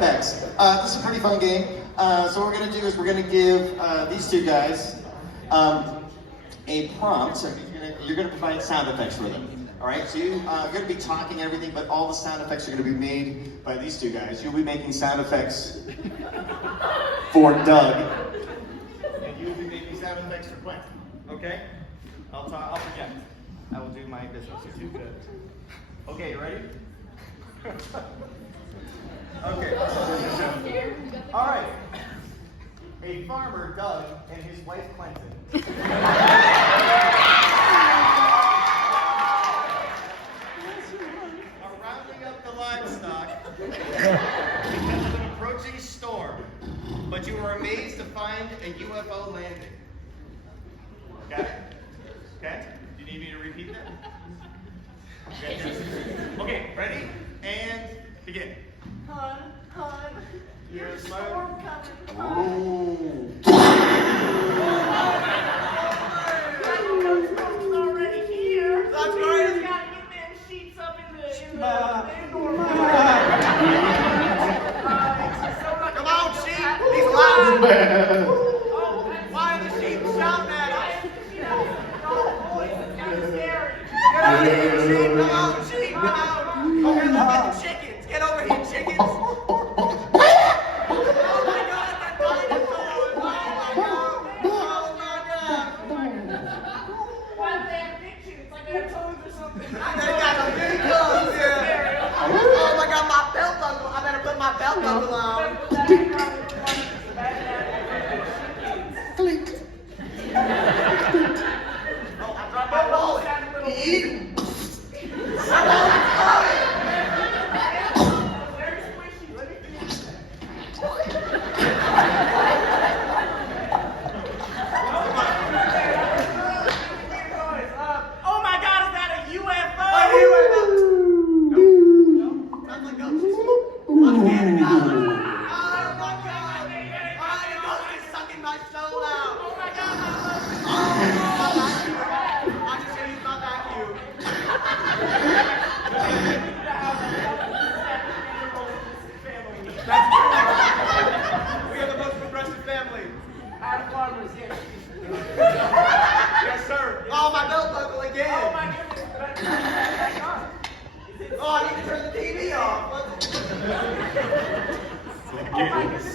effects. This is a pretty fun game. So what we're going to do is we're going to give these two guys a prompt. So you're going to provide sound effects for them. All right, so you're going to be talking and everything, but all the sound effects are going to be made by these two guys. You'll be making sound effects for Doug, and you'll be making sound effects for Quentin. Okay? I'll project. I will do my business. You're too good. Okay, you ready? Okay. All right. A farmer, Doug, and his wife, Quentin. Are rounding up the livestock because of an approaching storm, but you were amazed to find a UFO landing. Got it? Okay? Do you need me to repeat that? Okay, ready? And begin. Hun, Here's there's a storm coming. Oh. The storm's already here. That's We right. just gotta get them sheets up in the indoor Come on, sheep! He's loud! Why are the sheep shouting at us? It's kind of scary. Come on, sheep! Come on! Okay, let's get the chickens! Get over here, chickens! Oh my God, that dinosaur! Oh my God! Why do they have big sheep? It's like they have toes or something. They got a big toes here! Oh my God, my belt buckle! I better put my belt buckle on! Clink! Oh, I dropped my wallet. Eat! Very squishy. Let me finish. Oh my God, is that a UFO? No. Sounds like ghosts. I'm scared to go. Oh my God! Oh, the ghost is sucking my soul out. Oh my God, I just hear you my vacuum. We are the most progressive family. Our farmers, yes. Yes, sir. Oh, my belt buckle again. Oh my goodness. Back on. Oh, I need to turn the TV off. Oh my goodness.